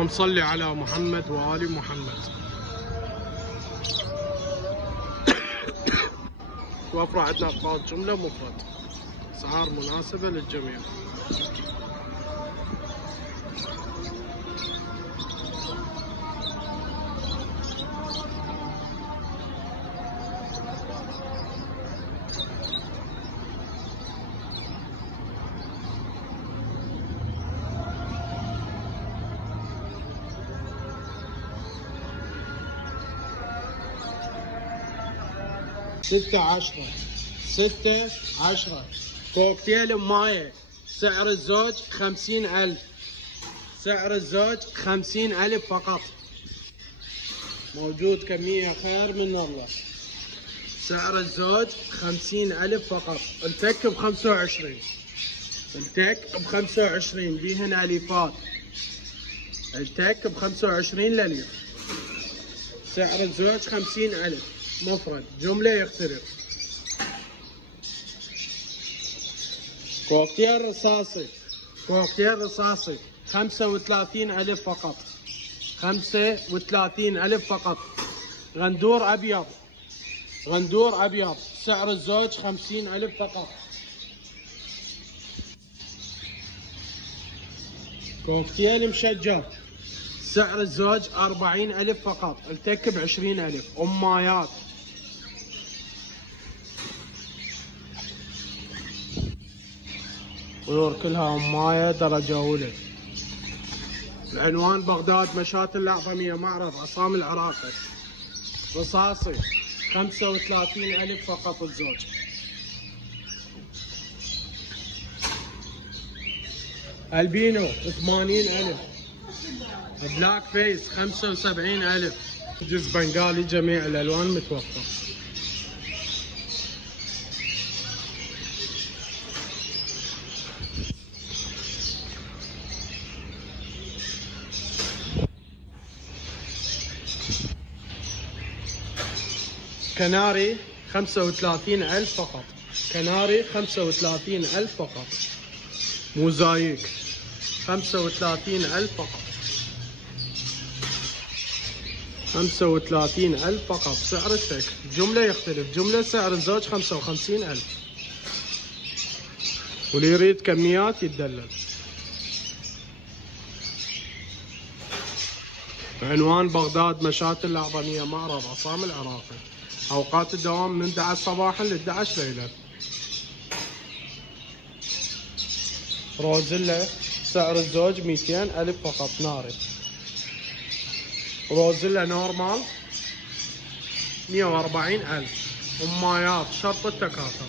اللهم صل على محمد وآل محمد. توفر عندنا أقراض جملة مفرد، أسعار مناسبة للجميع. ستة عشرة كوكتيل مايه، سعر الزوج 50,000. سعر الزوج 50,000 فقط. موجود كمية خير من الله. سعر الزوج 50,000 فقط. التك ب25. التك ب25 بيهن أليفات. التك ب25 لليف. سعر الزوج 50,000 مفرد، جملة يختلف. كوكتيل رصاصي، كوكتيل رصاصي 35,000 فقط. 35,000 فقط. غندور أبيض، غندور أبيض، سعر الزوج 50,000 فقط. كوكتيل مشجر، سعر الزوج 40,000 فقط. التك ب20,000. أمايات، طيور كلها أماية درجة أولى. العنوان بغداد مشاة الأعظمية، معرض عصام العراقي. رصاصي 35,000 فقط الزوج. البينو 80,000. بلاك فيس 75,000. جز بنغالي جميع الألوان متوفر. كناري 35,000 فقط. كناري 35,000 فقط. موزايك 35,000 فقط. 35,000 فقط. سعر التك، جملة يختلف. جملة سعر الزوج 55,000. واللي يريد كميات يتدلل. عنوان بغداد مشاة الأعظمية، معرض عصام العراقي. أوقات الدوام من 11 صباحا ل 11 ليلا. روزيلا سعر الزوج 200,000 فقط. ناري. روزيلا نورمال 140,000. أمايات شرط التكاثر.